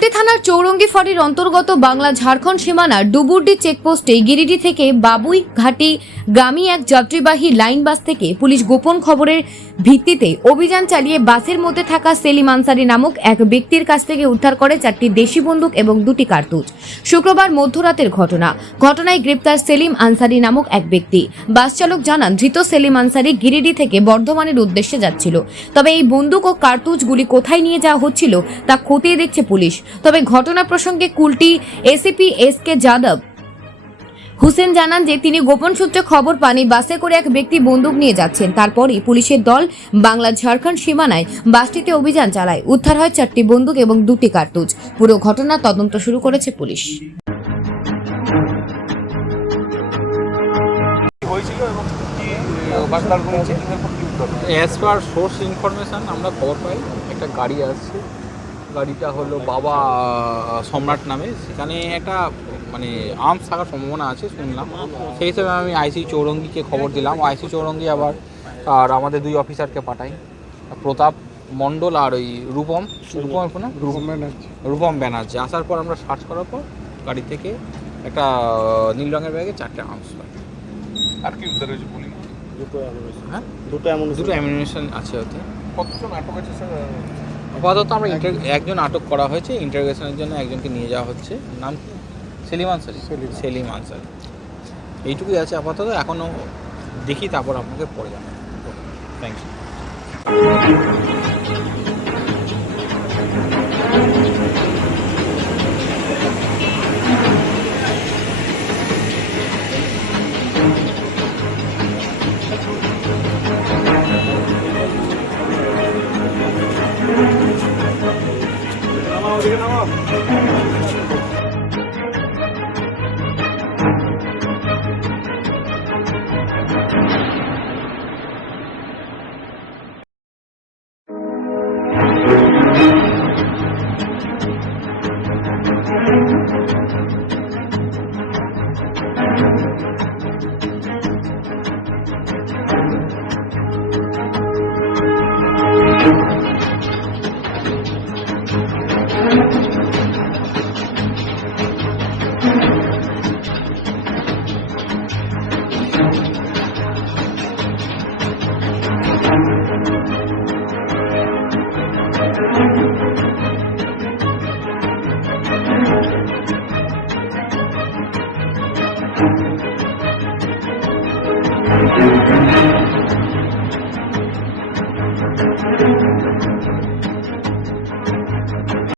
কুলটি থানার চৌরঙ্গি ফাঁড়ির অন্তর্গত বাংলা ঝাড়খণ্ড সীমানার ডুবুরডি চেকপোস্টে গিরিডি থেকে বাবুই ঘাটি গামী এক যাত্রীবাহী লাইন বাস থেকে পুলিশ গোপন খবরের ভিত্তিতে অভিযান চালিয়ে বাসের মধ্যে থাকা সেলিম আনসারি নামক এক ব্যক্তির কাছ থেকে উদ্ধার করে 4টি দেশি বন্দুক এবং 2টি কার্তুজ। শুক্রবার মধ্যরাতের ঘটনায় গ্রেপ্তার সেলিম আনসারি নামক এক ব্যক্তি। বাস চালক জানান, ধৃত সেলিম আনসারি গিরিডি থেকে বর্ধমানের উদ্দেশ্যে যাচ্ছিল। তবে এই বন্দুক ও কার্তুজগুলি কোথায় নিয়ে যাওয়া হচ্ছিল তা খতিয়ে দেখছে পুলিশ। তবে ঘটনা প্রসঙ্গে কুলটি এসিপি এসকে যাদব হুসেন জানান যে তিনি গোপন সূত্রে খবর পান বাসে করে এক ব্যক্তি বন্দুক নিয়ে যাচ্ছেন। তারপরই পুলিশের দল বাংলা ঝাড়খণ্ড সীমানায় বাসটিতে অভিযান চালায়। উদ্ধার হয় 4টি বন্দুক এবং 2টি কার্তুজ। পুরো ঘটনা তদন্ত শুরু করেছে police. As per source information আমরা খবর পাই একটা গাড়ি আসছে। গাড়িটা হলো বাবা সম্রাট নামে। সেখানে একটা আর্মস থাকার সম্ভাবনা আছে শুনলাম। সেই হিসেবে আমি আইসি চৌরঙ্গিকে খবর দিলাম। আইসি চৌরঙ্গি আবার আমাদের 2 অফিসারকে পাঠাই, প্রতাপ মণ্ডল আর ওই রূপম ব্যানার্জি। আসার পর আমরা সার্চ করার পর গাড়ি থেকে একটা নীল রঙের ব্যাগে 4টে আর্মস পাই। আর কি উদ্ধার হয়েছে? দুটো অ্যামিউনিশন আছে ওতে। কতজন আটক আছে স্যার? আপাতত আমরা একজন আটক করা হয়েছে, ইন্টারোগেশনের জন্য একজনকে নিয়ে যাওয়া হচ্ছে। নাম কি? সেলিম আনসারি। এইটুকুই আছে আপাতত। এখনও দেখি, তারপর আপনাকে পরে জানাবো। Thank you.